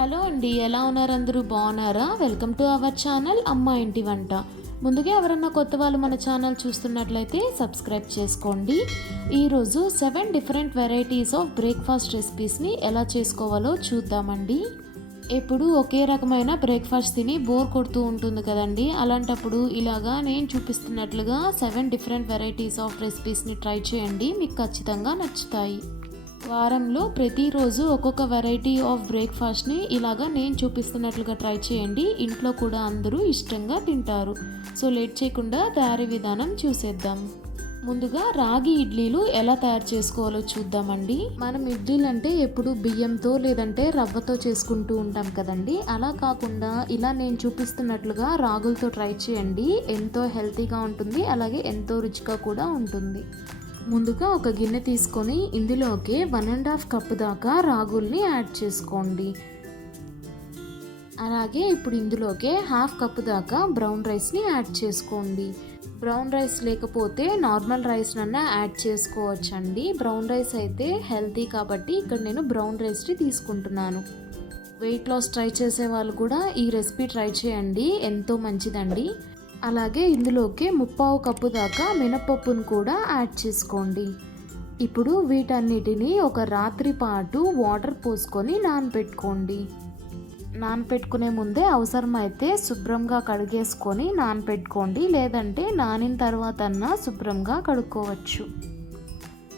Hello అండి ఎలా ఉన్నారు అందరూ? బాగున్నారా? వెల్కమ్ టు అవర్ ఛానల్ అమ్మ ఇంటి వంట. ముందుగా ఎవరన్నా కొత్త వాళ్ళు మన ఛానల్ చూస్తున్నట్లయితే సబ్స్క్రైబ్ చేసుకోండి. ఈరోజు seven different varieties of breakfast రెసిపీస్ని ఎలా చేసుకోవాలో చూద్దామండి. ఎప్పుడు ఒకే రకమైన బ్రేక్ఫాస్ట్ తిని బోర్ కొడుతూ ఉంటుంది కదండి. అలాంటప్పుడు ఇలాగా నేను చూపిస్తున్నట్లుగా సెవెన్ డిఫరెంట్ వెరైటీస్ ఆఫ్ రెసిపీస్ని ట్రై చేయండి. మీకు ఖచ్చితంగా నచ్చుతాయి. వారంలో ప్రతిరోజు ఒక్కొక్క వెరైటీ ఆఫ్ బ్రేక్ఫాస్ట్ని ఇలాగా నేను చూపిస్తున్నట్లుగా ట్రై చేయండి. ఇంట్లో కూడా అందరూ ఇష్టంగా తింటారు. సో లేట్ చేయకుండా తయారీ విధానం చూసేద్దాం. ముందుగా రాగి ఇడ్లీలు ఎలా తయారు చేసుకోవాలో చూద్దామండి. మనం ఇడ్లీలు అంటే ఎప్పుడు బియ్యంతో లేదంటే రవ్వతో చేసుకుంటూ ఉంటాం కదండి. అలా కాకుండా ఇలా నేను చూపిస్తున్నట్లుగా రాగులతో ట్రై చేయండి. ఎంతో హెల్తీగా ఉంటుంది అలాగే ఎంతో రుచిగా కూడా ఉంటుంది. ముందుగా ఒక గిన్నె తీసుకొని ఇందులోకి వన్ అండ్ హాఫ్ కప్ దాకా రాగుల్ని యాడ్ చేసుకోండి. అలాగే ఇప్పుడు ఇందులోకి హాఫ్ కప్ దాకా బ్రౌన్ రైస్ని యాడ్ చేసుకోండి. బ్రౌన్ రైస్ లేకపోతే నార్మల్ రైస్ నన్నా యాడ్ చేసుకోవచ్చండి. బ్రౌన్ రైస్ అయితే హెల్తీ కాబట్టి ఇక్కడ నేను బ్రౌన్ రైస్ని తీసుకుంటున్నాను. వెయిట్ లాస్ ట్రై చేసే వాళ్ళు కూడా ఈ రెసిపీ ట్రై చేయండి. ఎంతో మంచిదండి. అలాగే ఇందులోకి ముప్పావు కప్పు దాకా మినపప్పును కూడా యాడ్ చేసుకోండి. ఇప్పుడు వీటన్నిటిని ఒక రాత్రి పాటు వాటర్ పోసుకొని నానపెట్టుకోండి. నానపెట్టుకునే ముందే అవసరమైతే శుభ్రంగా కడిగేసుకొని నానపెట్టుకోండి లేదంటే నానిన తర్వాత అన్నా శుభ్రంగా కడుక్కోవచ్చు.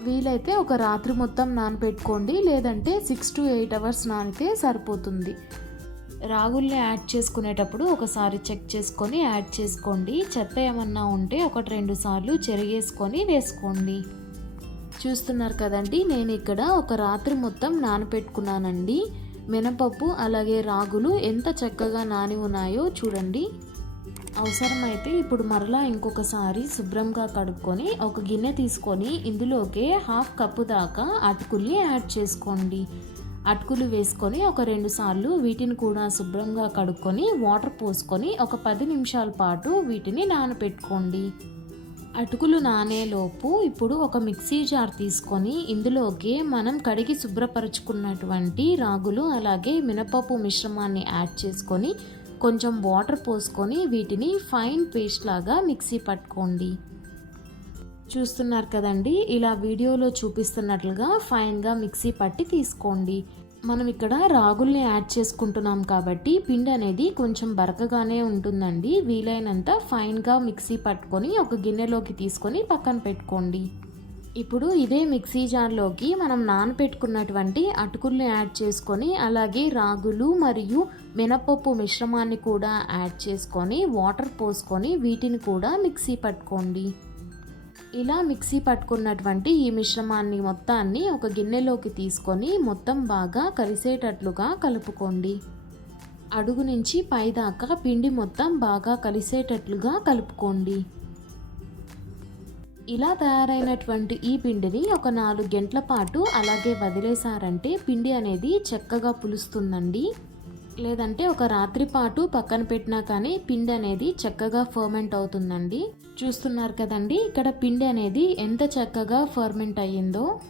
వీలైతే ఒక రాత్రి మొత్తం నానపెట్టుకోండి లేదంటే సిక్స్ టు ఎయిట్ అవర్స్ నానితే సరిపోతుంది. రాగుల్ని యాడ్ చేసుకునేటప్పుడు ఒకసారి చెక్ చేసుకొని యాడ్ చేసుకోండి. చెత్త ఏమన్నా ఉంటే ఒకటి రెండు సార్లు చెరిగేసుకొని వేసుకోండి. చూస్తున్నారు కదండి నేను ఇక్కడ ఒక రాత్రి మొత్తం నానపెట్టుకున్నానండి. మినపప్పు అలాగే రాగులు ఎంత చక్కగా నాని ఉన్నాయో చూడండి. అవసరమైతే ఇప్పుడు మరలా ఇంకొకసారి శుభ్రంగా కడుక్కొని ఒక గిన్నె తీసుకొని ఇందులోకి హాఫ్ కప్పు దాకా అటుకుల్ని యాడ్ చేసుకోండి. అటుకులు వేసుకొని ఒక రెండు సార్లు వీటిని కూడా శుభ్రంగా కడుక్కొని వాటర్ పోసుకొని ఒక పది నిమిషాల పాటు వీటిని నానపెట్టుకోండి. అటుకులు నానేలోపు ఇప్పుడు ఒక మిక్సీ జార్ తీసుకొని ఇందులోకి మనం కడిగి శుభ్రపరచుకున్నటువంటి రాగులు అలాగే మినపప్పు మిశ్రమాన్ని యాడ్ చేసుకొని కొంచెం వాటర్ పోసుకొని వీటిని ఫైన్ పేస్ట్ లాగా మిక్సీ పట్టుకోండి. చూస్తున్నారు కదండి ఇలా వీడియోలో చూపిస్తున్నట్లుగా ఫైన్గా మిక్సీ పట్టి తీసుకోండి. మనం ఇక్కడ రాగుల్ని యాడ్ చేసుకుంటున్నాం కాబట్టి పిండి అనేది కొంచెం బరకగానే ఉంటుందండి. వీలైనంత ఫైన్గా మిక్సీ పట్టుకొని ఒక గిన్నెలోకి తీసుకొని పక్కన పెట్టుకోండి. ఇప్పుడు ఇదే మిక్సీ జార్లోకి మనం నానపెట్టుకున్నటువంటి అటుకుల్ని యాడ్ చేసుకొని అలాగే రాగులు మరియు మినపప్పు మిశ్రమాన్ని కూడా యాడ్ చేసుకొని వాటర్ పోసుకొని వీటిని కూడా మిక్సీ పట్టుకోండి. ఇలా మిక్సీ పట్టుకున్నటువంటి ఈ మిశ్రమాన్ని మొత్తాన్ని ఒక గిన్నెలోకి తీసుకొని మొత్తం బాగా కలిసేటట్లుగా కలుపుకోండి. అడుగు నుంచి పైదాకా పిండి మొత్తం బాగా కలిసేటట్లుగా కలుపుకోండి. ఇలా తయారైనటువంటి ఈ పిండిని ఒక నాలుగు గంటల పాటు అలాగే వదిలేసారంటే పిండి అనేది చక్కగా పులుస్తుందండి. లేదంటే ఒక రాత్రి పాటు పక్కన పెట్టినా కానీ పిండి అనేది చక్కగా ఫర్మెంట్ అవుతుందండి. చూస్తున్నారు కదండి ఇక్కడ పిండి అనేది ఎంత చక్కగా ఫర్మెంట్ అయ్యిందో.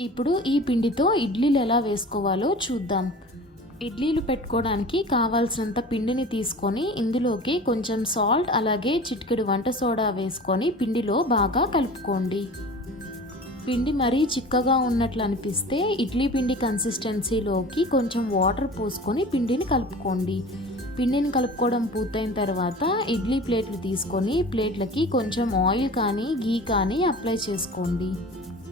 ఇప్పుడు ఈ పిండితో ఇడ్లీలు ఎలా వేసుకోవాలో చూద్దాం. ఇడ్లీలు పెట్టుకోవడానికి కావాల్సినంత పిండిని తీసుకొని ఇందులోకి కొంచెం సాల్ట్ అలాగే చిటికెడు వంట సోడా వేసుకొని పిండిలో బాగా కలుపుకోండి. పిండి మరీ చిక్కగా ఉన్నట్లు అనిపిస్తే ఇడ్లీ పిండి కన్సిస్టెన్సీలోకి కొంచెం వాటర్ పోసుకొని పిండిని కలుపుకోండి. పిండిని కలుపుకోవడం పూర్తయిన తర్వాత ఇడ్లీ ప్లేట్లు తీసుకొని ప్లేట్లకి కొంచెం ఆయిల్ కానీ గీ కానీ అప్లై చేసుకోండి.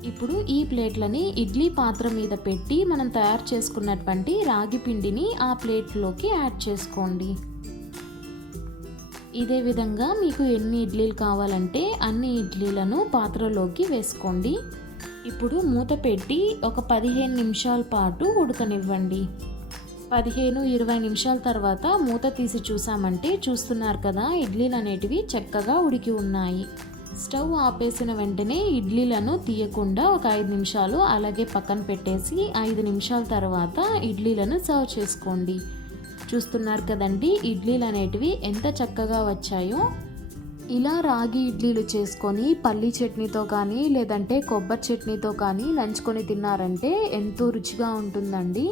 ఇప్పుడు ఈ ప్లేట్లని ఇడ్లీ పాత్ర మీద పెట్టి మనం తయారు చేసుకున్నటువంటి రాగి పిండిని ఆ ప్లేట్లోకి యాడ్ చేసుకోండి. ఇదే విధంగా మీకు ఎన్ని ఇడ్లీలు కావాలంటే అన్ని ఇడ్లీలను పాత్రలోకి వేసుకోండి. ఇప్పుడు మూత పెట్టి ఒక పదిహేను నిమిషాల పాటు ఉడకనివ్వండి. పదిహేను ఇరవై నిమిషాల తర్వాత మూత తీసి చూసామంటే చూస్తున్నారు కదా ఇడ్లీలు అనేటివి చక్కగా ఉడికి ఉన్నాయి. స్టవ్ ఆపేసిన వెంటనే ఇడ్లీలను తీయకుండా ఒక ఐదు నిమిషాలు అలాగే పక్కన పెట్టేసి ఐదు నిమిషాల తర్వాత ఇడ్లీలను సర్వ్ చేసుకోండి. చూస్తున్నారు కదండి. ఇడ్లీలు అనేటివి ఎంత చక్కగా వచ్చాయో. ఇలా రాగి ఇడ్లీలు చేసుకొని పల్లీ చట్నీతో కానీ లేదంటే కొబ్బరి చట్నీతో కానీ నంచుకొని తిన్నారంటే ఎంతో రుచిగా ఉంటుందండి.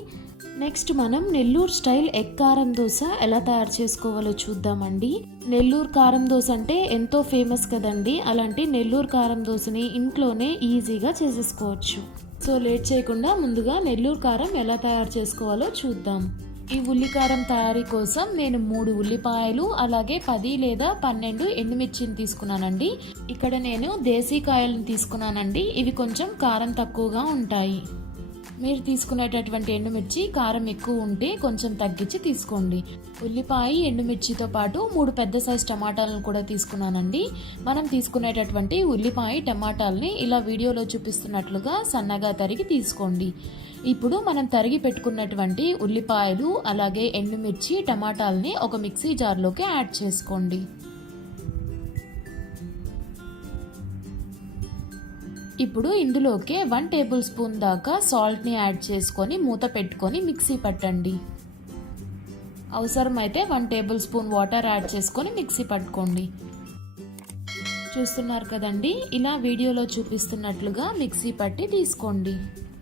నెక్స్ట్ మనం నెల్లూరు స్టైల్ ఎగ్ కారం దోశ ఎలా తయారు చేసుకోవాలో చూద్దామండి. నెల్లూరు కారం దోశ అంటే ఎంతో ఫేమస్ కదండి. అలాంటి నెల్లూరు కారం దోశని ఇంట్లోనే ఈజీగా చేసేసుకోవచ్చు. సో లేట్ చేయకుండా ముందుగా నెల్లూరు కారం ఎలా తయారు చేసుకోవాలో చూద్దాం. ఈ ఉల్లికారం తయారీ కోసం నేను మూడు ఉల్లిపాయలు అలాగే పది లేదా పన్నెండు ఎండుమిర్చిని తీసుకున్నానండి. ఇక్కడ నేను దేశీ కాయలను తీసుకున్నానండి. ఇవి కొంచెం కారం తక్కువగా ఉంటాయి. మీరు తీసుకునేటటువంటి ఎండుమిర్చి కారం ఎక్కువ ఉంటే కొంచెం తగ్గించి తీసుకోండి. ఉల్లిపాయ ఎండుమిర్చితో పాటు మూడు పెద్ద సైజ్ టమాటాలను కూడా తీసుకున్నానండి. మనం తీసుకునేటటువంటి ఉల్లిపాయ టమాటాలని ఇలా వీడియోలో చూపిస్తున్నట్లుగా సన్నగా తరిగి తీసుకోండి. ఇప్పుడు మనం తరిగి పెట్టుకున్నటువంటి ఉల్లిపాయలు అలాగే ఎండుమిర్చి టమాటాలని ఒక మిక్సీ జార్లోకి యాడ్ చేసుకోండి. ఇప్పుడు ఇందులోకే వన్ టేబుల్ స్పూన్ దాకా సాల్ట్ని యాడ్ చేసుకొని మూత పెట్టుకొని మిక్సీ పట్టండి. అవసరమైతే one tablespoon water add చేసుకొని మిక్సీ పట్టుకోండి. చూస్తున్నారు కదండి ఇలా వీడియోలో చూపిస్తున్నట్లుగా మిక్సీ పట్టి తీసుకోండి.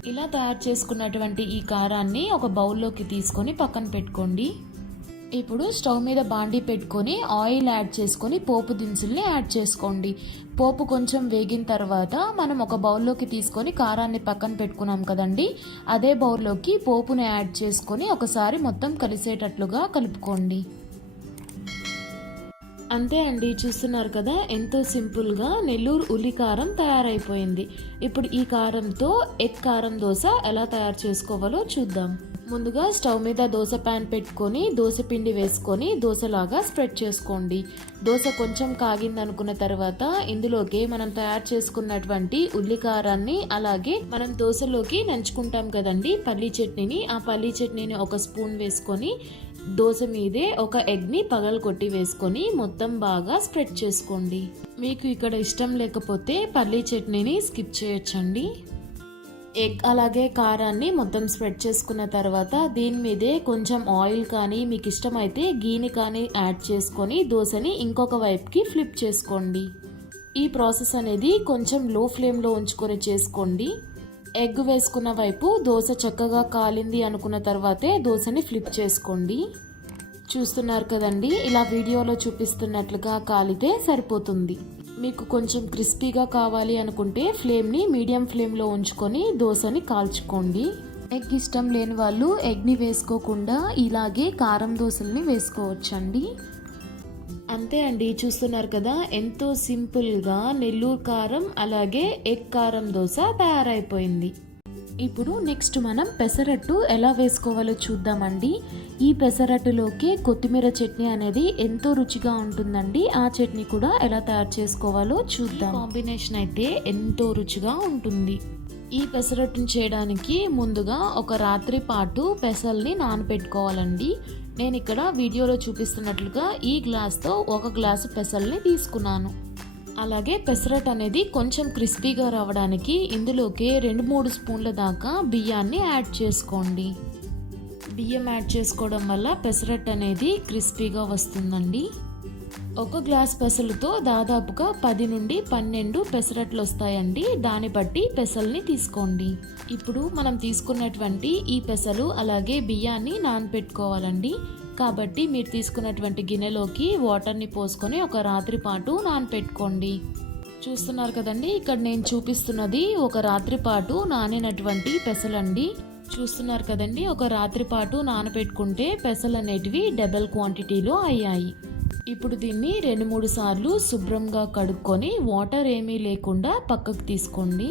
ఇలా తయారు చేసుకున్నటువంటి ఈ కారాన్ని ఒక బౌల్లోకి తీసుకొని పక్కన పెట్టుకోండి. ఇప్పుడు స్టవ్ మీద బాండీ పెట్టుకొని ఆయిల్ యాడ్ చేసుకొని పోపు దినుసుల్ని యాడ్ చేసుకోండి. పోపు కొంచెం వేగిన తర్వాత మనం ఒక బౌల్లోకి తీసుకొని కారాన్ని పక్కన పెట్టుకున్నాం కదండి. అదే బౌల్లోకి పోపుని యాడ్ చేసుకొని ఒకసారి మొత్తం కలిసేటట్లుగా కలుపుకోండి. అంతే అండి చూస్తున్నారు కదా ఎంతో సింపుల్గా నెల్లూరు ఉల్లి కారం తయారైపోయింది. ఇప్పుడు ఈ కారంతో ఎగ్ కారం దోశ ఎలా తయారు చేసుకోవాలో చూద్దాం. ముందుగా స్టవ్ మీద దోశ ప్యాన్ పెట్టుకొని దోశ పిండి వేసుకొని దోశలాగా స్ప్రెడ్ చేసుకోండి. దోశ కొంచెం కాగింది అనుకున్న తర్వాత ఇందులోకి మనం తయారు చేసుకున్నటువంటి ఉల్లి కారాన్ని అలాగే మనం దోశలోకి నంచుకుంటాం కదండి పల్లీ చట్నీని. ఆ పల్లీ చట్నీని ఒక స్పూన్ వేసుకొని దోశ మీదే ఒక ఎగ్ని పగలు కొట్టి వేసుకొని మొత్తం బాగా స్ప్రెడ్ చేసుకోండి. మీకు ఇక్కడ ఇష్టం లేకపోతే పల్లీ చట్నీని స్కిప్ చేయొచ్చండి. ఎగ్ అలాగే కారాన్ని మొత్తం స్ప్రెడ్ చేసుకున్న తర్వాత దీని మీదే కొంచెం ఆయిల్ కానీ మీకు ఇష్టమైతే గీని కానీ యాడ్ చేసుకొని దోశని ఇంకొక వైపుకి ఫ్లిప్ చేసుకోండి. ఈ ప్రాసెస్ అనేది కొంచెం లో ఫ్లేమ్లో ఉంచుకొని చేసుకోండి. ఎగ్ వేసుకున్న వైపు దోశ చక్కగా కాలింది అనుకున్న తర్వాతే దోశని ఫ్లిప్ చేసుకోండి. చూస్తున్నారు కదండి ఇలా వీడియోలో చూపిస్తున్నట్లుగా కాలితే సరిపోతుంది. మీకు కొంచెం క్రిస్పీగా కావాలి అనుకుంటే ఫ్లేమ్ని మీడియం ఫ్లేమ్లో ఉంచుకొని దోశని కాల్చుకోండి. ఎగ్ ఇష్టం లేని వాళ్ళు ఎగ్ని వేసుకోకుండా ఇలాగే కారం దోశల్ని వేసుకోవచ్చండి. అంతే అండి చూస్తున్నారు కదా ఎంతో సింపుల్గా నెల్లూరు కారం అలాగే ఎగ్ కారం దోశ తయారైపోయింది. ఇప్పుడు నెక్స్ట్ మనం పెసరట్టు ఎలా వేసుకోవాలో చూద్దామండి. ఈ పెసరట్టులోకి కొత్తిమీర చట్నీ అనేది ఎంతో రుచిగా ఉంటుందండి. ఆ చట్నీ కూడా ఎలా తయారు చేసుకోవాలో చూద్దాం. కాంబినేషన్ అయితే ఎంతో రుచిగా ఉంటుంది. ఈ పెసరట్టును చేయడానికి ముందుగా ఒక రాత్రి పాటు పెసల్ని నానబెట్టుకోవాలండి నేను ఇక్కడ వీడియోలో చూపిస్తున్నట్లుగా ఈ గ్లాస్తో ఒక గ్లాసు పెసల్ని తీసుకున్నాను. అలాగే పెసరట్ అనేది కొంచెం క్రిస్పీగా రావడానికి ఇందులోకి రెండు మూడు స్పూన్ల దాకా బియ్యాన్ని యాడ్ చేసుకోండి. బియ్యం యాడ్ చేసుకోవడం వల్ల పెసరట్ అనేది క్రిస్పీగా వస్తుందండి. ఒక గ్లాస్ పెసలతో దాదాపుగా పది నుండి పన్నెండు పెసరట్లు వస్తాయండి. దాన్ని బట్టి పెసల్ని తీసుకోండి. ఇప్పుడు మనం తీసుకున్నటువంటి ఈ పెసలు అలాగే బియ్యాన్ని నానపెట్టుకోవాలండి. కాబట్టి మీరు తీసుకున్నటువంటి గిన్నెలోకి వాటర్ని పోసుకొని ఒక రాత్రి పాటు నానపెట్టుకోండి. చూస్తున్నారు కదండి ఇక్కడ నేను చూపిస్తున్నది ఒక రాత్రి పాటు నానినటువంటి పెసలండి. చూస్తున్నారు కదండి ఒక రాత్రి పాటు నానబెట్టుకుంటే పెసలు అనేటివి డబల్ క్వాంటిటీలో అయ్యాయి. ఇప్పుడు దీన్ని రెండు మూడు సార్లు శుభ్రంగా కడుక్కొని వాటర్ ఏమీ లేకుండా పక్కకు తీసుకోండి.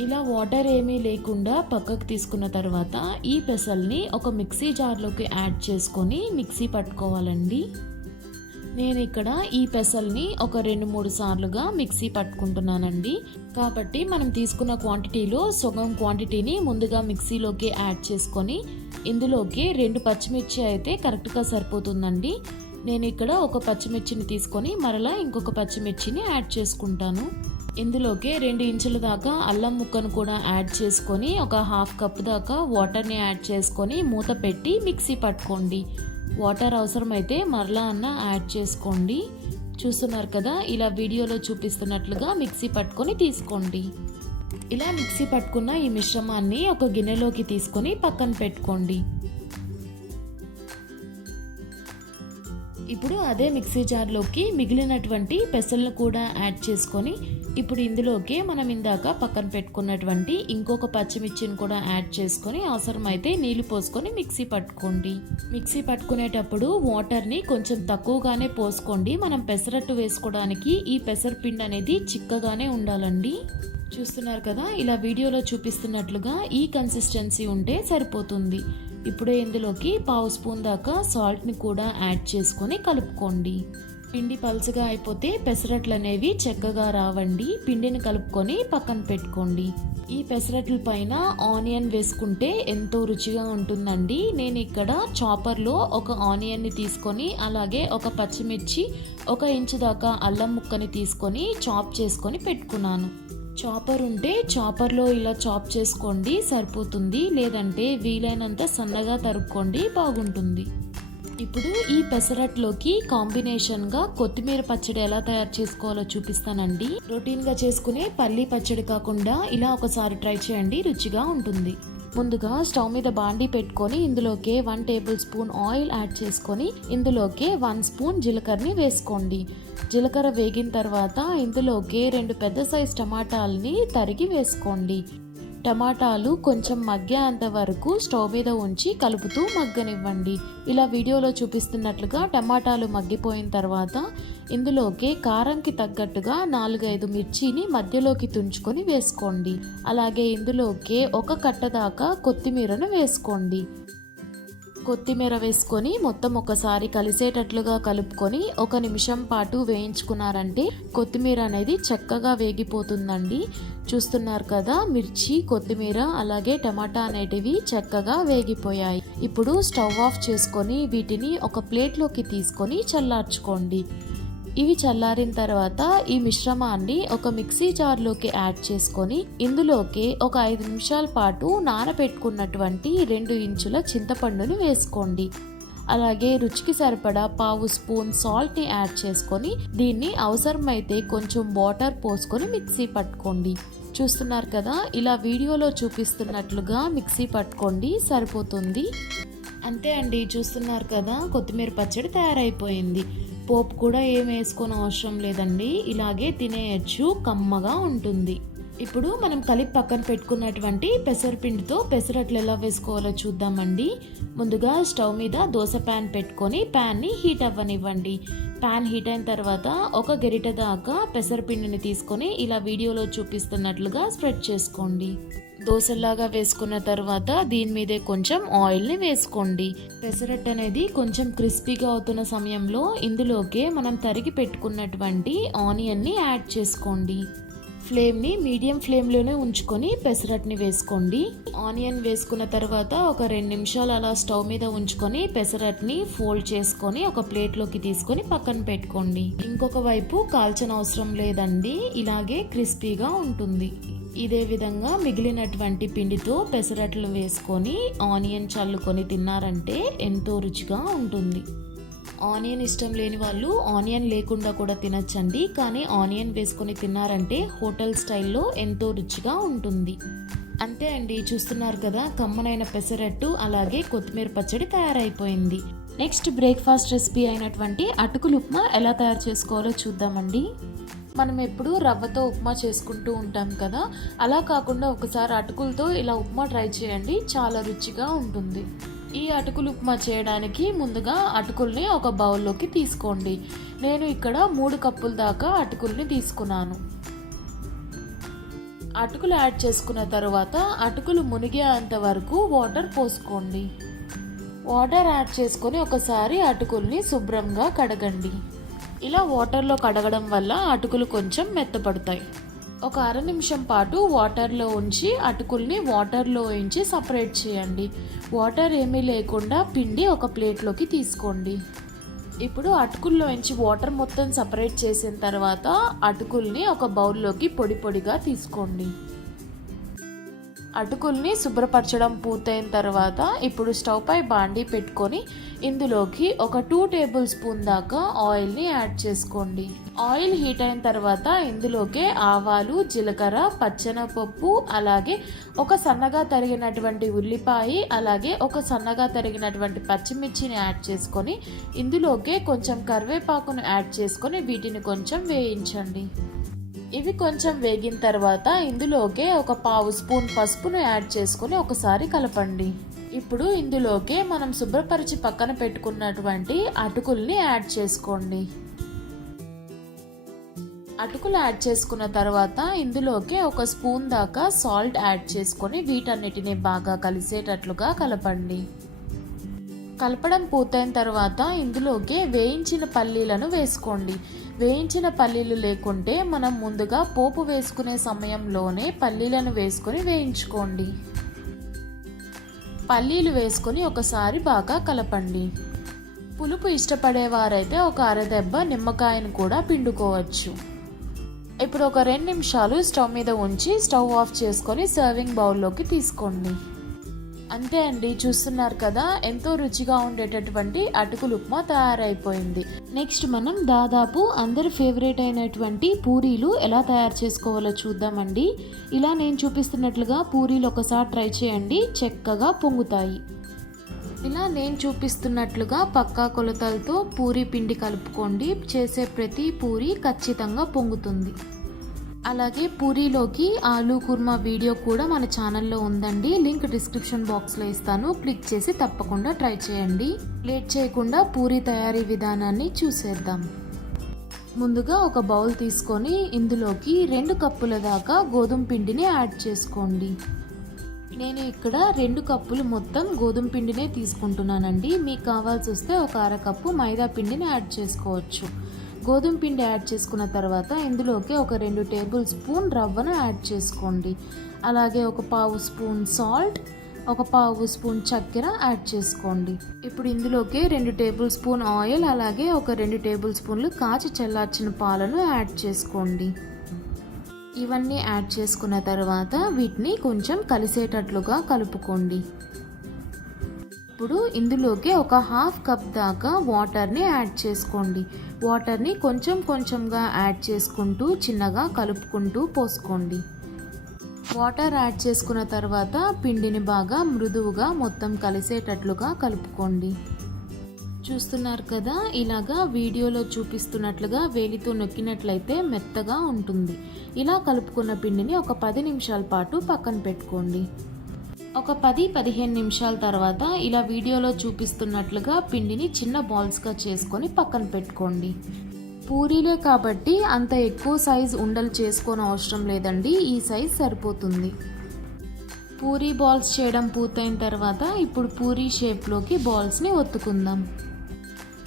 ఇలా వాటర్ ఏమీ లేకుండా పక్కకు తీసుకున్న తర్వాత ఈ పెసల్ని ఒక మిక్సీ జార్లోకి యాడ్ చేసుకొని మిక్సీ పట్టుకోవాలండి. నేను ఇక్కడ ఈ పెసల్ని ఒక రెండు మూడు సార్లుగా మిక్సీ పట్టుకుంటున్నానండి. కాబట్టి మనం తీసుకున్న క్వాంటిటీలో సగం క్వాంటిటీని ముందుగా మిక్సీలోకి యాడ్ చేసుకొని ఇందులోకి రెండు పచ్చిమిర్చి అయితే కరెక్ట్గా సరిపోతుందండి. నేను ఇక్కడ ఒక పచ్చిమిర్చిని తీసుకొని మరలా ఇంకొక పచ్చిమిర్చిని యాడ్ చేసుకుంటాను. ఇందులోకి రెండు ఇంచుల దాకా అల్లం ముక్కను కూడా యాడ్ చేసుకొని ఒక హాఫ్ కప్ దాకా వాటర్ని యాడ్ చేసుకొని మూత పెట్టి మిక్సీ పట్టుకోండి. వాటర్ అవసరమైతే మరలా అన్న యాడ్ చేసుకోండి. చూస్తున్నారు కదా ఇలా వీడియోలో చూపిస్తున్నట్లుగా మిక్సీ పట్టుకొని తీసుకోండి. ఇలా మిక్సీ పట్టుకున్న ఈ మిశ్రమాన్ని ఒక గిన్నెలోకి తీసుకొని పక్కన పెట్టుకోండి. ఇప్పుడు అదే మిక్సీ జార్లోకి మిగిలినటువంటి పెసలను కూడా యాడ్ చేసుకొని ఇప్పుడు ఇందులోకి మనం ఇందాక పక్కన పెట్టుకున్నటువంటి ఇంకొక పచ్చిమిర్చిని కూడా యాడ్ చేసుకొని అవసరమైతే నీళ్ళు పోసుకొని మిక్సీ పట్టుకోండి. మిక్సీ పట్టుకునేటప్పుడు వాటర్ని కొంచెం తక్కువగానే పోసుకోండి. మనం పెసరట్టు వేసుకోవడానికి ఈ పెసరపిండి అనేది చిక్కగానే ఉండాలండి. చూస్తున్నారు కదా ఇలా వీడియోలో చూపిస్తున్నట్లుగా ఈ కన్సిస్టెన్సీ ఉంటే సరిపోతుంది. ఇప్పుడే ఇందులోకి పావు స్పూన్ దాకా సాల్ట్ని కూడా యాడ్ చేసుకొని కలుపుకోండి. పిండి పలుచగా అయిపోతే పెసరట్లు అనేవి చెక్కగా రావండి. పిండిని కలుపుకొని పక్కన పెట్టుకోండి. ఈ పెసరట్ల పైన ఆనియన్ వేసుకుంటే ఎంతో రుచిగా ఉంటుందండి. నేను ఇక్కడ చాపర్లో ఒక ఆనియన్ని తీసుకొని అలాగే ఒక పచ్చిమిర్చి ఒక ఇంచు దాకా అల్లం ముక్కని తీసుకొని చాప్ చేసుకొని పెట్టుకున్నాను. చాపర్ ఉంటే చాపర్లో ఇలా చాప్ చేసుకోండి సరిపోతుంది. లేదంటే వీలైనంత సన్నగా తరుక్కోండి బాగుంటుంది. ఇప్పుడు ఈ పెసరట్లోకి కాంబినేషన్గా కొత్తిమీర పచ్చడి ఎలా తయారు చేసుకోవాలో చూపిస్తానండి. రొటీన్గా చేసుకునే పల్లీ పచ్చడి కాకుండా ఇలా ఒకసారి ట్రై చేయండి రుచిగా ఉంటుంది. ముందుగా స్టవ్ మీద బాండీ పెట్టుకొని ఇందులోకి one tablespoon oil add చేసుకొని ఇందులోకి వన్ స్పూన్ జీలకర్రని వేసుకోండి. జీలకర్ర వేగిన తర్వాత ఇందులోకి రెండు పెద్ద సైజ్ టమాటాలని తరిగి వేసుకోండి. టమాటాలు కొంచెం మగ్గేంత వరకు స్టవ్ మీద ఉంచి కలుపుతూ మగ్గనివ్వండి. ఇలా వీడియోలో చూపిస్తున్నట్లుగా టమాటాలు మగ్గిపోయిన తర్వాత ఇందులోకి కారంకి తగ్గట్టుగా నాలుగైదు మిర్చిని మధ్యలోకి తుంచుకొని వేసుకోండి. అలాగే ఇందులోకి ఒక కట్ట దాకా కొత్తిమీరను వేసుకోండి. కొత్తిమీర వేసుకొని మొత్తం ఒకసారి కలిసేటట్లుగా కలుపుకొని ఒక నిమిషం పాటు వేయించుకున్నారంటే కొత్తిమీర అనేది చక్కగా వేగిపోతుందండి. చూస్తున్నారు కదా మిర్చి కొత్తిమీర అలాగే టమాటా అనేటివి చక్కగా వేగిపోయాయి. ఇప్పుడు స్టవ్ ఆఫ్ చేసుకొని వీటిని ఒక ప్లేట్లోకి తీసుకొని చల్లార్చుకోండి. ఇవి చల్లారిన తర్వాత ఈ మిశ్రమాన్ని ఒక మిక్సీ జార్లోకి యాడ్ చేసుకొని ఇందులోకి ఒక ఐదు నిమిషాల పాటు నానబెట్టుకున్నటువంటి రెండు ఇంచుల చింతపండుని వేసుకోండి. అలాగే రుచికి సరిపడా పావు స్పూన్ సాల్ట్ని యాడ్ చేసుకొని దీన్ని అవసరమైతే కొంచెం వాటర్ పోసుకొని మిక్సీ పట్టుకోండి. చూస్తున్నారు కదా ఇలా వీడియోలో చూపిస్తున్నట్లుగా మిక్సీ పట్టుకోండి సరిపోతుంది. అంతే అండి చూస్తున్నారు కదా కొత్తిమీర పచ్చడి తయారైపోయింది. పోపు కూడా ఏం వేసుకోని అవసరం లేదండి. ఇలాగే తినేయచ్చు కమ్మగా ఉంటుంది. ఇప్పుడు మనం కలిపి పక్కన పెట్టుకున్నటువంటి పెసరపిండితో పెసరట్లు ఎలా వేసుకోవాలో చూద్దామండి. ముందుగా స్టవ్ మీద దోశ ప్యాన్ పెట్టుకొని ప్యాన్ని హీట్ అవ్వనివ్వండి. ప్యాన్ హీట్ అయిన తర్వాత ఒక గెరిట దాకా పెసరపిండిని తీసుకొని ఇలా వీడియోలో చూపిస్తున్నట్లుగా స్ప్రెడ్ చేసుకోండి. దోశలాగా వేసుకున్న తర్వాత దీని మీదే కొంచెం ఆయిల్ని వేసుకోండి. పెసరట్ అనేది కొంచెం క్రిస్పీగా అవుతున్న సమయంలో ఇందులోకే మనం తరిగి పెట్టుకున్నటువంటి ఆనియన్ని యాడ్ చేసుకోండి. ఫ్లేమ్ని మీడియం ఫ్లేమ్లోనే ఉంచుకొని పెసరట్ని వేసుకోండి. ఆనియన్ వేసుకున్న తర్వాత ఒక రెండు నిమిషాలు అలా స్టవ్ మీద ఉంచుకొని పెసరట్ని ఫోల్డ్ చేసుకొని ఒక ప్లేట్లోకి తీసుకొని పక్కన పెట్టుకోండి. ఇంకొక వైపు కాల్చన అవసరం లేదండి ఇలాగే క్రిస్పీగా ఉంటుంది. ఇదే విధంగా మిగిలినటువంటి పిండితో పెసరట్లు వేసుకొని ఆనియన్ చల్లుకొని తిన్నారంటే ఎంతో రుచిగా ఉంటుంది. ఆనియన్ ఇష్టం లేని వాళ్ళు ఆనియన్ లేకుండా కూడా తినచ్చండి కానీ ఆనియన్ వేసుకొని తిన్నారంటే హోటల్ స్టైల్లో ఎంతో రుచిగా ఉంటుంది. అంతే అండి చూస్తున్నారు కదా కమ్మనైన పెసరట్టు అలాగే కొత్తిమీర పచ్చడి తయారైపోయింది. నెక్స్ట్ బ్రేక్ఫాస్ట్ రెసిపీ అయినటువంటి అటుకులు ఉప్మా ఎలా తయారు చేసుకోవాలో చూద్దామండి. మనం ఎప్పుడు రవ్వతో ఉప్మా చేసుకుంటూ ఉంటాం కదా. అలా కాకుండా ఒకసారి అటుకులతో ఇలా ఉప్మా ట్రై చేయండి. చాలా రుచిగా ఉంటుంది. ఈ అటుకులు ఉప్మా చేయడానికి ముందుగా అటుకుల్ని ఒక బౌల్లోకి తీసుకోండి. నేను ఇక్కడ మూడు కప్పుల దాకా అటుకుల్ని తీసుకున్నాను. అటుకులు యాడ్ చేసుకున్న తర్వాత అటుకులు మునిగేంత వరకు వాటర్ పోసుకోండి. వాటర్ యాడ్ చేసుకొని ఒకసారి అటుకుల్ని శుభ్రంగా కడగండి. ఇలా వాటర్లో కడగడం వల్ల అటుకులు కొంచెం మెత్తపడతాయి. ఒక అర నిమిషం పాటు వాటర్లో ఉంచి అటుకుల్ని వాటర్లో ఉంచి సపరేట్ చేయండి. వాటర్ ఏమీ లేకుండా పిండి ఒక ప్లేట్లోకి తీసుకోండి. ఇప్పుడు అటుకుల్లో నుంచి వాటర్ మొత్తం సపరేట్ చేసిన తర్వాత అటుకుల్ని ఒక బౌల్లోకి పొడి పొడిగా తీసుకోండి. అటుకుల్ని శుభ్రపరచడం పూర్తయిన తర్వాత ఇప్పుడు స్టవ్ పై బాండీ పెట్టుకొని ఇందులోకి ఒక టూ టేబుల్ స్పూన్ దాకా ఆయిల్ని యాడ్ చేసుకోండి. ఆయిల్ హీట్ అయిన తర్వాత ఇందులోకే ఆవాలు జీలకర్ర పచ్చనపప్పు అలాగే ఒక సన్నగా తరిగినటువంటి ఉల్లిపాయ అలాగే ఒక సన్నగా తరిగినటువంటి పచ్చిమిర్చిని యాడ్ చేసుకొని ఇందులోకే కొంచెం కరివేపాకును యాడ్ చేసుకొని వీటిని కొంచెం వేయించండి. ఇవి కొంచెం వేగిన తర్వాత ఇందులోకే ఒక పావు స్పూన్ పసుపును యాడ్ చేసుకొని ఒకసారి కలపండి. ఇప్పుడు ఇందులోకే మనం శుభ్రపరిచి పక్కన పెట్టుకున్నటువంటి అటుకుల్ని యాడ్ చేసుకోండి. అటుకులు యాడ్ చేసుకున్న తర్వాత ఇందులోకి ఒక స్పూన్ దాకా సాల్ట్ యాడ్ చేసుకొని వీటన్నిటిని బాగా కలిసేటట్లుగా కలపండి. కలపడం పూర్తయిన తర్వాత ఇందులోకి వేయించిన పల్లీలను వేసుకోండి. వేయించిన పల్లీలు లేకుంటే మనం ముందుగా పోపు వేసుకునే సమయంలోనే పల్లీలను వేసుకొని వేయించుకోండి. పల్లీలు వేసుకొని ఒకసారి బాగా కలపండి. పులుపు ఇష్టపడేవారైతే ఒక అరదెబ్బ నిమ్మకాయను కూడా పిండుకోవచ్చు. ఇప్పుడు ఒక రెండు నిమిషాలు స్టవ్ మీద ఉంచి స్టవ్ ఆఫ్ చేసుకొని సర్వింగ్ బౌల్లోకి తీసుకోండి. అంతే అండి చూస్తున్నారు కదా ఎంతో రుచిగా ఉండేటటువంటి అటుకులు ఉప్మా తయారైపోయింది. నెక్స్ట్ మనం దాదాపు అందరి ఫేవరెట్ అయినటువంటి పూరీలు ఎలా తయారు చేసుకోవాలో చూద్దామండి. ఇలా నేను చూపిస్తున్నట్లుగా పూరీలు ఒకసారి ట్రై చేయండి చక్కగా పొంగుతాయి. ఇలా నేను చూపిస్తున్నట్లుగా పక్కా కొలతలతో పూరీ పిండి కలుపుకోండి చేసే ప్రతి పూరి ఖచ్చితంగా పొంగుతుంది. అలాగే పూరీలోకి ఆలూ కుర్మా వీడియో కూడా మన ఛానల్లో ఉందండి. లింక్ డిస్క్రిప్షన్ బాక్స్లో ఇస్తాను. క్లిక్ చేసి తప్పకుండా ట్రై చేయండి. లేట్ చేయకుండా పూరీ తయారీ విధానాన్ని చూసేద్దాం. ముందుగా ఒక బౌల్ తీసుకొని ఇందులోకి రెండు కప్పుల దాకా గోధుమ పిండిని యాడ్ చేసుకోండి. నేను ఇక్కడ రెండు కప్పులు మొత్తం గోధుమ పిండినే తీసుకుంటున్నానండి. మీకు కావాల్సి వస్తే ఒక అరకప్పు మైదా పిండిని యాడ్ చేసుకోవచ్చు. గోధుమ పిండి యాడ్ చేసుకున్న తర్వాత ఇందులోకి ఒక రెండు టేబుల్ స్పూన్ రవ్వను యాడ్ చేసుకోండి. అలాగే ఒక పావు స్పూన్ సాల్ట్ ఒక పావు స్పూన్ చక్కెర యాడ్ చేసుకోండి. ఇప్పుడు ఇందులోకి రెండు టేబుల్ స్పూన్ ఆయిల్ అలాగే ఒక రెండు టేబుల్ స్పూన్లు కాచి చల్లార్చిన పాలను యాడ్ చేసుకోండి. ఇవన్నీ యాడ్ చేసుకున్న తర్వాత వీటిని కొంచెం కలిసేటట్లుగా కలుపుకోండి. ఇప్పుడు ఇందులోకి ఒక హాఫ్ కప్ దాకా వాటర్ని యాడ్ చేసుకోండి. వాటర్ని కొంచెం కొంచెంగా యాడ్ చేసుకుంటూ చిన్నగా కలుపుకుంటూ పోసుకోండి. వాటర్ యాడ్ చేసుకున్న తర్వాత పిండిని బాగా మృదువుగా మొత్తం కలిసేటట్లుగా కలుపుకోండి. చూస్తున్నారు కదా ఇలాగా వీడియోలో చూపిస్తున్నట్లుగా వేలితో నొక్కినట్లయితే మెత్తగా ఉంటుంది. ఇలా కలుపుకున్న పిండిని ఒక పది నిమిషాల పాటు పక్కన పెట్టుకోండి. ఒక పది పదిహేను నిమిషాల తర్వాత ఇలా వీడియోలో చూపిస్తున్నట్లుగా పిండిని చిన్న బాల్స్గా చేసుకొని పక్కన పెట్టుకోండి. పూరీలే కాబట్టి అంత ఎక్కువ సైజ్ ఉండలు చేసుకోని అవసరం లేదండి. ఈ సైజ్ సరిపోతుంది. పూరీ బాల్స్ చేయడం పూర్తయిన తర్వాత ఇప్పుడు పూరీ షేప్లోకి బాల్స్ని ఒత్తుకుందాం.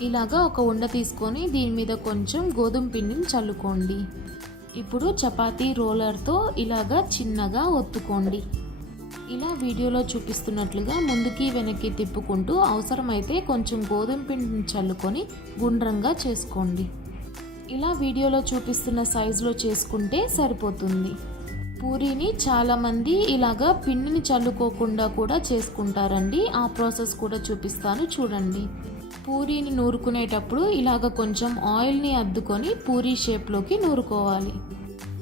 ఇలాగా ఒక ఉండ తీసుకొని దీని మీద కొంచెం గోధుమ పిండిని చల్లుకోండి. ఇప్పుడు చపాతీ రోలర్తో ఇలాగా చిన్నగా ఒత్తుకోండి. ఇలా వీడియోలో చూపిస్తున్నట్లుగా ముందుకి వెనక్కి తిప్పుకుంటూ అవసరమైతే కొంచెం గోధుమ పిండిని చల్లుకొని గుండ్రంగా చేసుకోండి. ఇలా వీడియోలో చూపిస్తున్న సైజులో చేసుకుంటే సరిపోతుంది. పూరీని చాలామంది ఇలాగా పిండిని చల్లుకోకుండా కూడా చేసుకుంటారండి. ఆ ప్రాసెస్ కూడా చూపిస్తాను చూడండి. పూరీని నూరుకునేటప్పుడు ఇలాగ కొంచెం ఆయిల్ని అద్దుకొని పూరీ షేప్లోకి నూరుకోవాలి.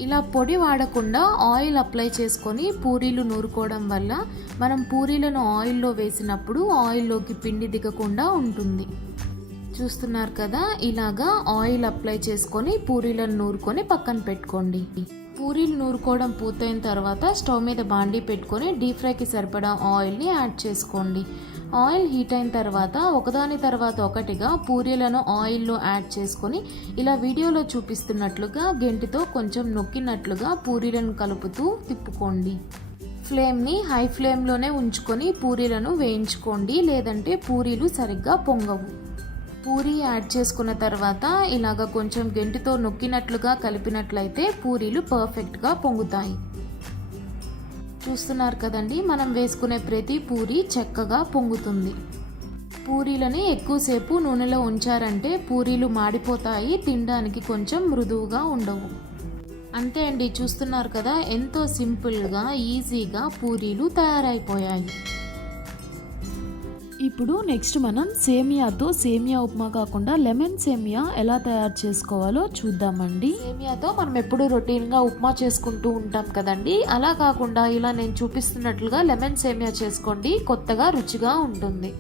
ఇలా పొడి వాడకుండా ఆయిల్ అప్లై చేసుకొని పూరీలు నూరుకోవడం వల్ల మనం పూరీలను ఆయిల్లో వేసినప్పుడు ఆయిల్లోకి పిండి దిగకుండా ఉంటుంది. చూస్తున్నారు కదా ఇలాగా ఆయిల్ అప్లై చేసుకొని పూరీలను నూరుకొని పక్కన పెట్టుకోండి. పూరీలు నూరుకోవడం పూర్తయిన తర్వాత స్టవ్ మీద బాండీ పెట్టుకొని డీప్ ఫ్రైకి సరిపడా ఆయిల్ని యాడ్ చేసుకోండి. ఆయిల్ హీట్ అయిన తర్వాత ఒకదాని తర్వాత ఒకటిగా పూరీలను ఆయిల్లో యాడ్ చేసుకొని ఇలా వీడియోలో చూపిస్తున్నట్లుగా గెంటితో కొంచెం నొక్కినట్లుగా పూరీలను కలుపుతూ తిప్పుకోండి. ఫ్లేమ్ని హై ఫ్లేమ్లోనే ఉంచుకొని పూరీలను వేయించుకోండి లేదంటే పూరీలు సరిగ్గా పొంగవు. పూరీ యాడ్ చేసుకున్న తర్వాత ఇలాగ కొంచెం గెంటితో నొక్కినట్లుగా కలిపినట్లయితే పూరీలు పర్ఫెక్ట్గా పొంగుతాయి. చూస్తున్నారు కదండి మనం వేసుకునే ప్రతి పూరి చక్కగా పొంగుతుంది. పూరీలని ఎక్కువసేపు నూనెలో ఉంచారంటే పూరీలు మాడిపోతాయి తినడానికి కొంచెం మృదువుగా ఉండవు. అంతే అండి చూస్తున్నారు కదా ఎంతో సింపుల్గా ఈజీగా పూరీలు తయారైపోయాయి. ఇప్పుడు నెక్స్ట్ మనం సేమియాతో సేమియా ఉప్మా కాకుండా లెమన్ సేమియా ఎలా తయారు చేసుకోవాలో చూద్దామండి. సేమియాతో మనం ఎప్పుడు రొటీన్గా ఉప్మా చేసుకుంటూ ఉంటాం కదండి. అలా కాకుండా ఇలా నేను చూపిస్తున్నట్లుగా లెమన్ సేమియా చేసుకోండి. కొత్తగా రుచిగా ఉంటుంది.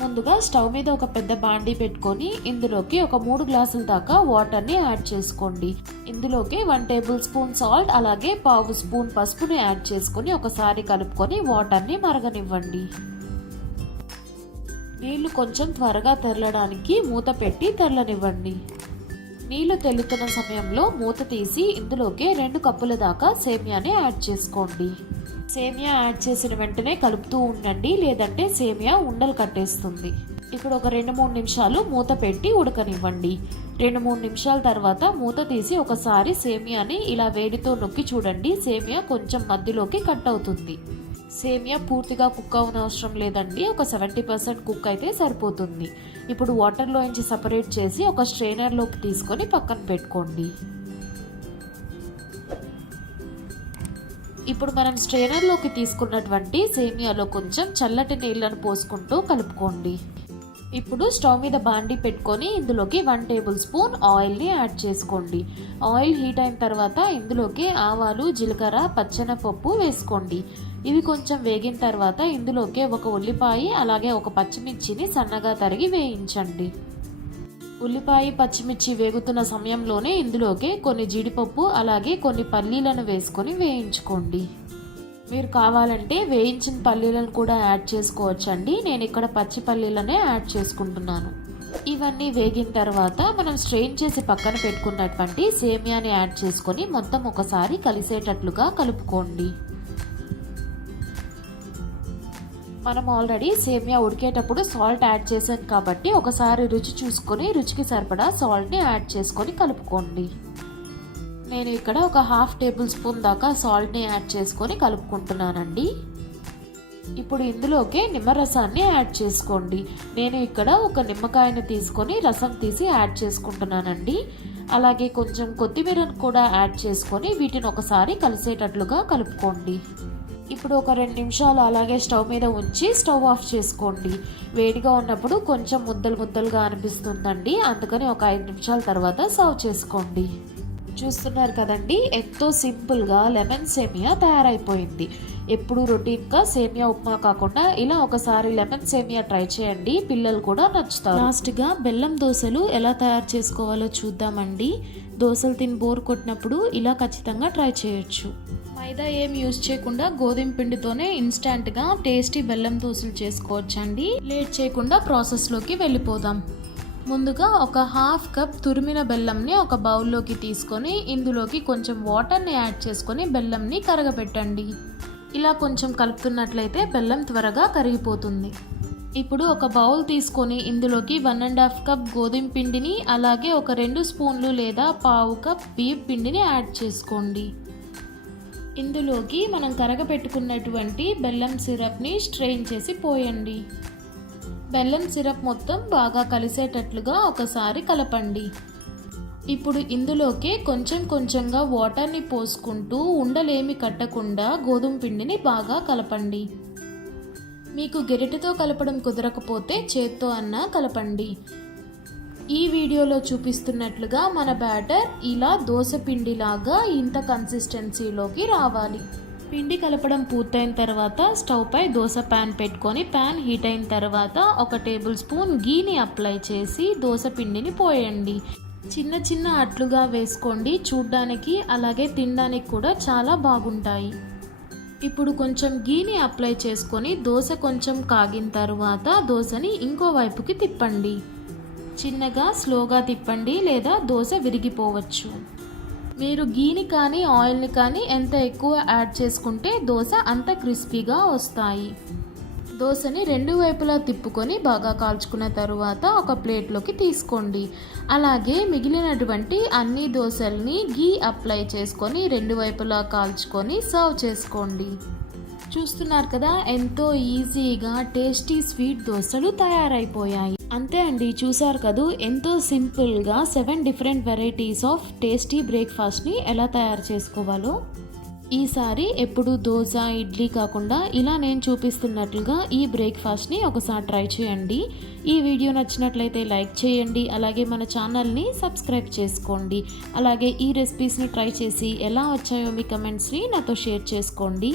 ముందుగా స్టవ్ మీద ఒక పెద్ద బాండీ పెట్టుకొని ఇందులోకి ఒక మూడు గ్లాసుల దాకా వాటర్ని యాడ్ చేసుకోండి. ఇందులోకి వన్ టేబుల్ స్పూన్ సాల్ట్ అలాగే పావు స్పూన్ పసుపుని యాడ్ చేసుకొని ఒకసారి కలుపుకొని వాటర్ని మరగనివ్వండి. నీళ్ళు కొంచెం త్వరగా తెరలడానికి మూత పెట్టి తెరలనివ్వండి. నీళ్ళు తెల్లుతున్న సమయంలో మూత తీసి ఇందులోకి రెండు కప్పుల దాకా సేమియాని యాడ్ చేసుకోండి. సేమియా యాడ్ చేసిన వెంటనే కలుపుతూ ఉండండి లేదంటే సేమియా ఉండలు కట్టేస్తుంది. ఇప్పుడు ఒక రెండు మూడు నిమిషాలు మూత పెట్టి ఉడకనివ్వండి. రెండు మూడు నిమిషాల తర్వాత మూత తీసి ఒకసారి సేమియాని ఇలా వేడితో నొక్కి చూడండి సేమియా కొంచెం మధ్యలోకి కట్ అవుతుంది. సేమియా పూర్తిగా కుక్ అవనవసరం లేదండి. ఒక సెవెంటీ పర్సెంట్ కుక్ అయితే సరిపోతుంది. ఇప్పుడు వాటర్లో నుంచి సపరేట్ చేసి ఒక స్ట్రైనర్లోకి తీసుకొని పక్కన పెట్టుకోండి. ఇప్పుడు మనం స్ట్రైనర్లోకి తీసుకున్నటువంటి సేమియాలో కొంచెం చల్లటి నీళ్ళను పోసుకుంటూ కలుపుకోండి. ఇప్పుడు స్టవ్ మీద బాండి పెట్టుకొని ఇందులోకి వన్ టేబుల్ స్పూన్ ఆయిల్ని యాడ్ చేసుకోండి. ఆయిల్ హీట్ అయిన తర్వాత ఇందులోకి ఆవాలు జీలకర్ర పచ్చనపప్పు వేసుకోండి. ఇవి కొంచెం వేగిన తర్వాత ఇందులోకి ఒక ఉల్లిపాయ అలాగే ఒక పచ్చిమిర్చిని సన్నగా తరిగి వేయించండి. ఉల్లిపాయ పచ్చిమిర్చి వేగుతున్న సమయంలోనే ఇందులోకి కొన్ని జీడిపప్పు అలాగే కొన్ని పల్లీలను వేసుకొని వేయించుకోండి. మీరు కావాలంటే వేయించిన పల్లీలను కూడా యాడ్ చేసుకోవచ్చండి. నేను ఇక్కడ పచ్చి పల్లీలనే యాడ్ చేసుకుంటున్నాను. ఇవన్నీ వేగిన తర్వాత మనం స్ట్రెయిన్ చేసి పక్కన పెట్టుకున్నటువంటి సేమియాని యాడ్ చేసుకొని మొత్తం ఒకసారి కలిసేటట్లుగా కలుపుకోండి. మనం ఆల్రెడీ సేమియా ఉడికేటప్పుడు సాల్ట్ యాడ్ చేసాం కాబట్టి ఒకసారి రుచి చూసుకొని రుచికి సరిపడా సాల్ట్ని యాడ్ చేసుకొని కలుపుకోండి. నేను ఇక్కడ ఒక హాఫ్ టేబుల్ స్పూన్ దాకా సాల్ట్ని యాడ్ చేసుకొని కలుపుకుంటున్నానండి. ఇప్పుడు ఇందులోకి నిమ్మరసాన్ని యాడ్ చేసుకోండి. నేను ఇక్కడ ఒక నిమ్మకాయని తీసుకొని రసం తీసి యాడ్ చేసుకుంటున్నానండి. అలాగే కొంచెం కొత్తిమీరను కూడా యాడ్ చేసుకొని వీటిని ఒకసారి కలిసేటట్లుగా కలుపుకోండి. ఇప్పుడు ఒక రెండు నిమిషాలు అలాగే స్టవ్ మీద ఉంచి స్టవ్ ఆఫ్ చేసుకోండి. వేడిగా ఉన్నప్పుడు కొంచెం ముద్దలు ముద్దలుగా అనిపిస్తుందండి. అందుకని ఒక ఐదు నిమిషాల తర్వాత సర్వ్ చేసుకోండి. చూస్తున్నారు కదండి ఎంతో సింపుల్గా లెమన్ సేమియా తయారైపోయింది. ఎప్పుడు రొటీన్గా సేమియా ఉప్మా కాకుండా ఇలా ఒకసారి లెమన్ సేమియా ట్రై చేయండి. పిల్లలు కూడా నచ్చుతారు. లాస్ట్గా బెల్లం దోశలు ఎలా తయారు చేసుకోవాలో చూద్దామండి. దోశలు తిని బోర్ కొట్టినప్పుడు ఇలా ఖచ్చితంగా ట్రై చేయొచ్చు. మైదా ఏం యూజ్ చేయకుండా గోధుమ పిండితోనే ఇన్స్టాంట్గా టేస్టీ బెల్లం దోశలు చేసుకోవచ్చండి. లేట్ చేయకుండా ప్రాసెస్లోకి వెళ్ళిపోదాం. ముందుగా ఒక హాఫ్ కప్ తురిమిన బెల్లంని ఒక బౌల్లోకి తీసుకొని ఇందులోకి కొంచెం వాటర్ని యాడ్ చేసుకొని బెల్లంని కరగబెట్టండి ఇలా కొంచెం కలుపుతున్నట్లయితే బెల్లం త్వరగా కరిగిపోతుంది. ఇప్పుడు ఒక బౌల్ తీసుకొని ఇందులోకి వన్ అండ్ హాఫ్ కప్ గోధుమ పిండిని అలాగే ఒక రెండు స్పూన్లు లేదా పావు కప్ బియ్యం పిండిని యాడ్ చేసుకోండి. ఇందులోకి మనం కరగపెట్టుకున్నటువంటి బెల్లం సిరప్ని స్ట్రెయిన్ చేసి పోయండి. బెల్లం సిరప్ మొత్తం బాగా కలిసేటట్లుగా ఒకసారి కలపండి. ఇప్పుడు ఇందులోకి కొంచెం కొంచెంగా వాటర్ని పోసుకుంటూ ఉండలేమి కట్టకుండా గోధుమ పిండిని బాగా కలపండి. మీకు గెరిటితో కలపడం కుదరకపోతే చేత్తో అన్నా కలపండి. ఈ వీడియోలో చూపిస్తున్నట్లుగా మన బ్యాటర్ ఇలా దోశ పిండిలాగా ఇంత కన్సిస్టెన్సీలోకి రావాలి. పిండి కలపడం పూర్తయిన తర్వాత స్టవ్ పై దోశ ప్యాన్ పెట్టుకొని ప్యాన్ హీట్ అయిన తర్వాత ఒక టేబుల్ స్పూన్ గీని అప్లై చేసి దోశ పిండిని పోయండి. చిన్న చిన్న అట్లుగా వేసుకోండి. చూడ్డానికి అలాగే తినడానికి కూడా చాలా బాగుంటాయి. ఇప్పుడు కొంచెం గీని అప్లై చేసుకొని దోశ కొంచెం కాగిన తర్వాత దోశని ఇంకో వైపుకి తిప్పండి. చిన్నగా స్లోగా తిప్పండి లేదా దోశ విరిగిపోవచ్చు. మీరు గీని కానీ ఆయిల్ని కానీ ఎంత ఎక్కువ యాడ్ చేసుకుంటే దోశ అంత క్రిస్పీగా వస్తాయి. దోశని రెండు వైపులా తిప్పుకొని బాగా కాల్చుకున్న తరువాత ఒక ప్లేట్లోకి తీసుకోండి. అలాగే మిగిలినటువంటి అన్ని దోశల్ని గీ అప్లై చేసుకొని రెండు వైపులా కాల్చుకొని సర్వ్ చేసుకోండి. చూస్తున్నారు కదా ఎంతో ఈజీగా టేస్టీ స్వీట్ దోశలు తయారైపోయాయి. అంతే అండి చూసారు కదూ? ఎంతో సింపుల్గా seven different varieties of tasty బ్రేక్ఫాస్ట్ని ఎలా తయారు చేసుకోవాలో. ఈసారి ఎప్పుడు దోశ ఇడ్లీ కాకుండా ఇలా నేను చూపిస్తున్నట్లుగా ఈ బ్రేక్ఫాస్ట్ని ఒకసారి ట్రై చేయండి. ఈ వీడియో నచ్చినట్లయితే లైక్ చేయండి అలాగే మన ఛానల్ని సబ్స్క్రైబ్ చేసుకోండి. అలాగే ఈ రెసిపీస్ని ట్రై చేసి ఎలా వచ్చాయో మీ కమెంట్స్ని నాతో షేర్ చేసుకోండి.